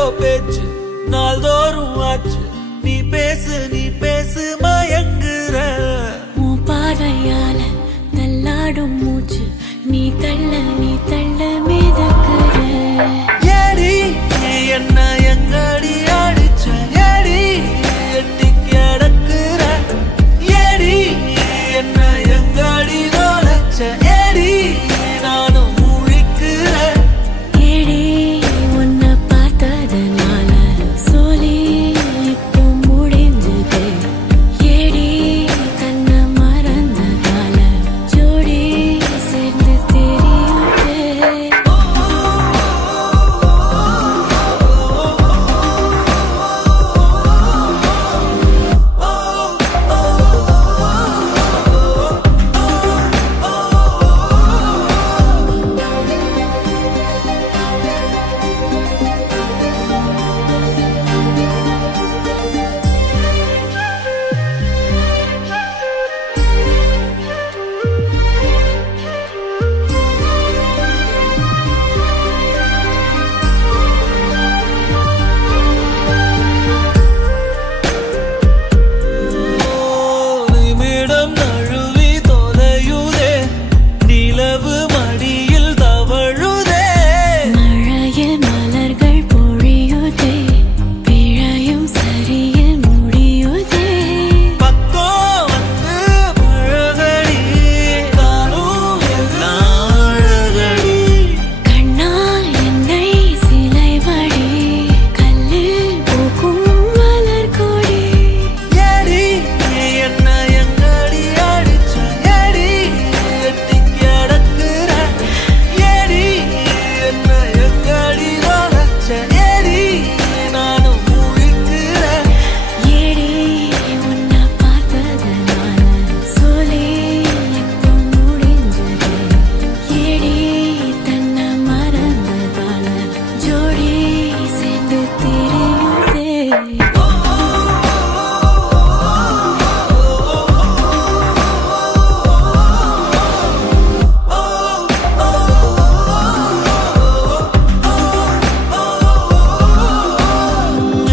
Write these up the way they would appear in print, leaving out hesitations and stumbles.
ஏதேதோ பேச்சு நாள்தோறும் ஆச்சு. நீ பேசு மயங்குற. உன் பார்வையால தள்ளாடும் மூச்சு. நீ தள்ள மிதக்குற. ஏடி என்ன எங்கடி அடிச்ச? ஏடி எட்டி கிடக்குற? ஏடி என்ன எங்கடி நோலச்ச? ஏடி நானும் முழிக்கிற. ஏடி உன்னை பார்த்ததுனால சொல்லி இப்போ முடிஞ்சது. ஏடி தன்னை மறந்ததால ஜோடி சேர்ந்து தெரியுது. நிமிடம் நழுவி தொலையுதே. நிலவு மடியில் தவழுதே. மழையில் மலர்கள் பொழியுதே. பிழையும் சரியில் முடியுதே. பக்கம் வந்து பழகடி. தானும் எல்லாம் அழகடி. கண்ணால் என்னை சிலைவடி. கல்லில் பூக்கும் மலர் கொடி. ஏடி என்ன எங்கடி அடிச்ச? ஏடி எட்டி கிடக்குற? ஏடி என்ன எங்கடி நோலச்ச? ஏடி நானும் முழிக்கிற. ஏடி உன்னை பார்த்ததுனால சொல்லி இப்போ முடிஞ்சது. ஏடி தன்னை மறந்ததால ஜோடி சேர்ந்து தெரியுதே.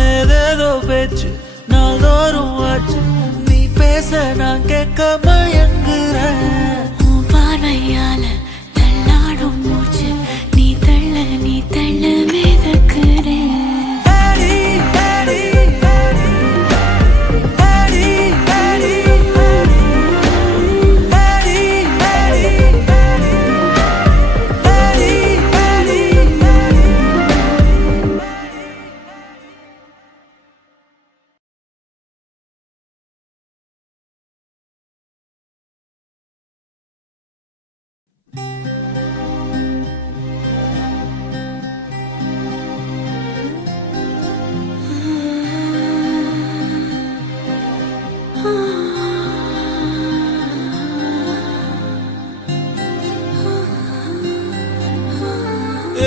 ஏதேதோ பேச்சு நாள்தோறும் ஆச்சு. நீ பேச நான் கேட்க மயங்குறேன். உன் பார்வையால தள்ளாடும் மூச்சு. நீ தள்ள மிதக்குற. ஏடி ஏடி ஏடி ஏடி ஏடி ஏடி ஏடி ஏடி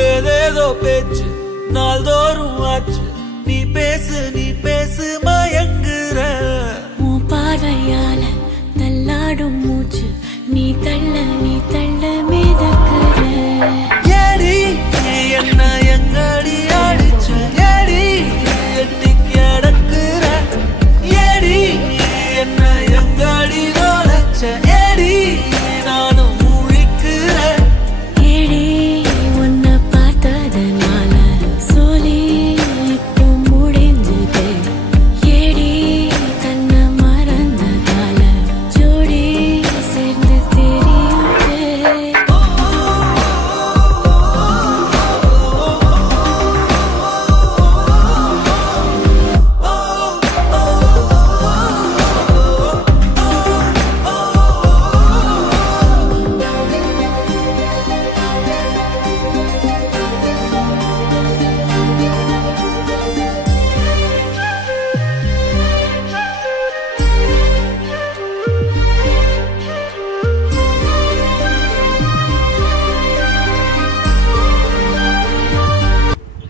ஏதேதோ பேச்சு நாள்தோறும் ஆச்சு. நீ பேசு மயங்குற. உன் பார்வையால தள்ளாடும் மூச்சு. நீ தள்ள மிதக்குற. ஏடி என்ன எங்கடி அடிச்ச? ஏடி எட்டி கிடக்குற? ஏடி என்ன எங்கடி நோலச்ச? ஏடி நானும் முழிக்கிற. ஏடி உன்னை பார்த்ததுனால சொல்லி இப்போ முடிஞ்சது. ஏடி தன்னை மறந்ததால ஜோடி சேர்ந்து தெரியுது.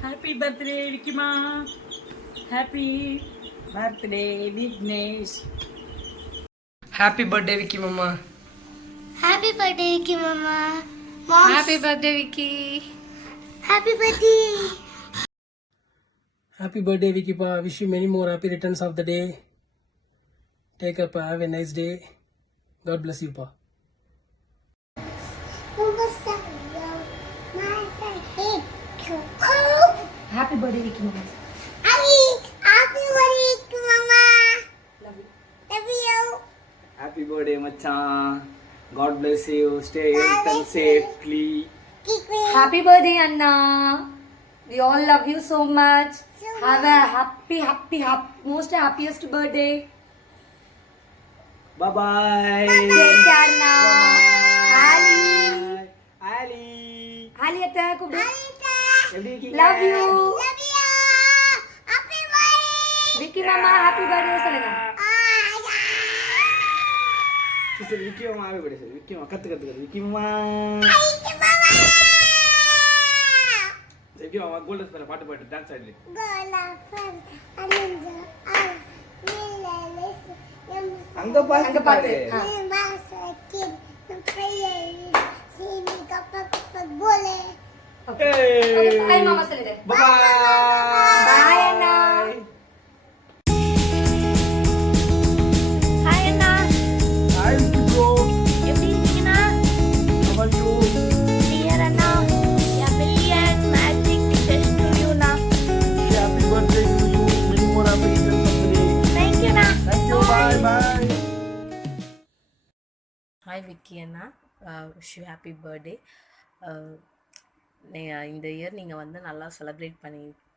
Happy birthday, Vicky Ma. Happy birthday, Vignesh. Happy birthday, Vicky Mama. Happy birthday, Vicky Mama. Mom. Happy birthday, Vicky. Happy birthday. Happy birthday, Vicky Pa. Wish you many more happy returns of the day. Take care, Pa. Have a nice day. God bless you, Pa. Happy birthday Vicky மாமா. Happy birthday, Machan. God bless you. Stay healthy and safely. Happy birthday, Anna. We all love you so much. Have a happy, most happiest birthday. Bye bye. Take care now. Ali. Ali. Ali atta kudu. எப்படி இருக்கீங்க? Love you. Vicky mama, happy birthday சொல்லுங்க. சரி விக்கி மாமா happy birthday சரி விக்கி மாமா கத்து விக்கி மாமா. விக்கி மாமா கோல்டன் ஸ்பெல்ல பாட்டு டான்ஸ் ஆடுங்க. அங்க பாட்டு. Okay, bye mama சொல்லுங்க. Bye Bye Anna. Hi அண்ணா, Hi bro. எப்படி இருக்கீங்கண்ணா? How are you? Dear Anna, a million magic wishes to you ண்ணா. Happy birthday to you. Many more happy returns of the day. Thank you ண்ணா. Thank you. Bye. Hi Vicky Anna, wish you happy birthday. இந்த year நீங்கள் வந்து நல்லா celebrate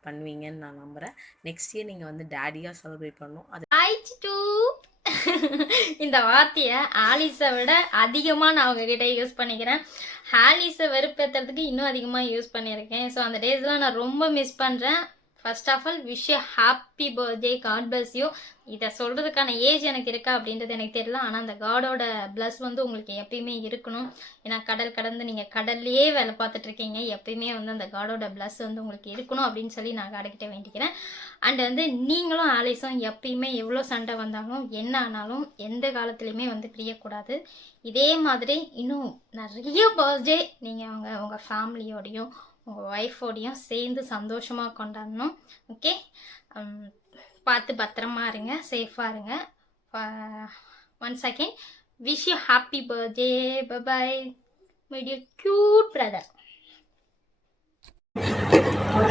பண்ணுவீங்கன்னு நான் நம்புகிறேன். Next year நீங்கள் வந்து டேடியாக celebrate பண்ணணும். அது ஆயிடுச்சு. இந்த வார்த்தையை ஆலிஸை விட அதிகமாக நான் உங்ககிட்ட யூஸ் பண்ணிக்கிறேன். ஆலிஸை வெறுப்பேற்றுறதுக்கு இன்னும் அதிகமாக யூஸ் பண்ணியிருக்கேன். ஸோ அந்த டேஸ்லாம் நான் ரொம்ப மிஸ் பண்ணுறேன். First of all wish you happy birthday, god bless you. இதை சொல்கிறதுக்கான ஏஜ் எனக்கு இருக்கா அப்படின்றது எனக்கு தெரியல. ஆனால் அந்த காடோட பிளஸ் வந்து உங்களுக்கு எப்பயுமே இருக்கணும். ஏன்னா கடல் கடந்து நீங்கள் கடல்லையே வேலை பார்த்துட்ருக்கீங்க. எப்பயுமே வந்து அந்த காடோட பிளஸ் வந்து உங்களுக்கு இருக்கணும் அப்படின்னு சொல்லி நான் காடக்கிட்ட வேண்டிக்கிறேன். அண்ட் வந்து நீங்களும் ஆலிஸும் எப்பயுமே எவ்வளோ சண்டை வந்தாலும் என்ன ஆனாலும் எந்த காலத்துலேயுமே வந்து பிரியக்கூடாது. இதே மாதிரி இன்னும் நிறைய பர்த்டே நீங்கள் உங்கள் ஃபேமிலியோடையும் உங்கள் ஒய்ஃபோடையும் சேர்ந்து சந்தோஷமாக கொண்டாடணும். ஓகே, பார்த்து பத்திரமா இருங்க, சேஃபாக இருங்க. Once again wish you happy birthday. Bye my dear cute brother.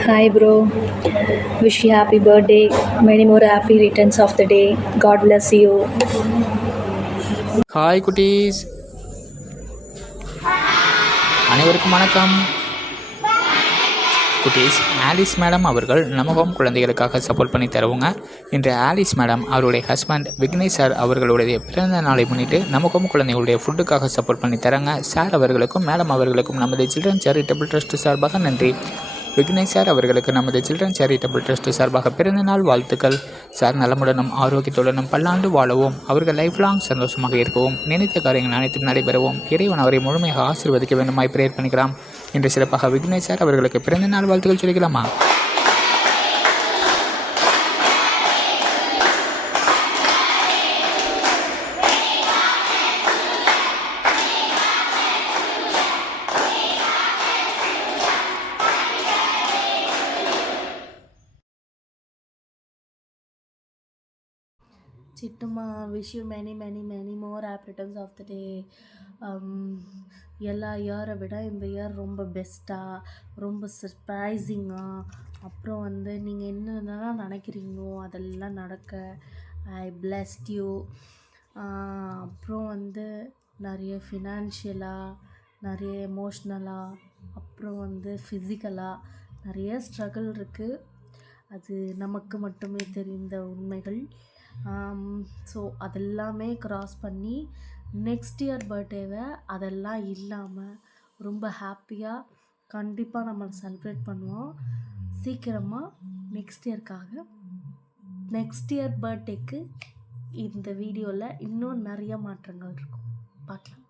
Hi bro, wish you happy birthday, many more happy returns of the day. God bless you. Hi குட்டீஸ், அனைவருக்கும் வணக்கம். குட்டீஸ், ஆலிஸ் மேடம் அவர்கள் நமகம் குழந்தைகளுக்காக சப்போர்ட் பண்ணி தருவாங்க. இன்று Alice madam அவருடைய ஹஸ்பண்ட் விக்னேஷ் சார் அவர்களுடைய பிறந்த நாளை முன்னிட்டு நமகம் குழந்தைகளுடைய ஃபுட்டுக்காக சப்போர்ட் பண்ணி தராங்க. சார் அவர்களுக்கும் மேடம் அவர்களுக்கும் நமது சில்ட்ரன் சேரிட்டபிள் ட்ரஸ்ட் சார்பாக நன்றி. விக்னேஷ் சார் அவர்களுக்கு நமது சில்ட்ரன் சேரிட்டபிள் ட்ரஸ்ட் சார்பாக பிறந்தநாள் வாழ்த்துக்கள். சார் நலமுடனும் ஆரோக்கியத்துடனும் பல்லாண்டு வாழவும், அவர்கள் லைஃப் லாங் சந்தோஷமாக இருக்கவும், நினைத்த காரியங்கள் அனைத்தும் நடைபெறவும் இறைவன் அவரை முழுமையாக ஆசீர்வதிக்க வேண்டுமாய் பிரேயர் பண்ணிக்கலாம். இன்று சிறப்பாக விக்னேஷ் சார் அவர்களுக்கு பிறந்தநாள் வாழ்த்துக்கள் சொல்லிக்கலாமா? சிட்டுமா, wish you many more happy returns of the day. எல்லா இயரை விட இந்த இயர் ரொம்ப பெஸ்ட்டாக, ரொம்ப சர்ப்ரைசிங்காக, அப்புறம் வந்து நீங்கள் என்னென்னலாம் நினைக்கிறீங்களோ அதெல்லாம் நடக்க ஐ பிளெஸ்ட் யூ. அப்புறம் வந்து நிறைய ஃபினான்ஷியலாக, நிறைய எமோஷ்னலாக, அப்புறம் வந்து ஃபிசிக்கலாக நிறைய ஸ்ட்ரகிள் இருக்குது. அது நமக்கு மட்டுமே தெரிந்த உண்மைகள். ஸோ அதெல்லாமே க்ராஸ் பண்ணி நெக்ஸ்ட் இயர் பர்த்டேவை அதெல்லாம் இல்லாமல் ரொம்ப ஹாப்பியாக கண்டிப்பாக நம்ம செலிப்ரேட் பண்ணுவோம். சீக்கிரமாக நெக்ஸ்ட் இயர் பர்த்டேக்கு இந்த வீடியோவில் இன்னும் நிறைய மாற்றங்கள் இருக்கும். பார்க்கலாம்.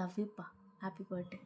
லவ் யூப்பா. Happy birthday.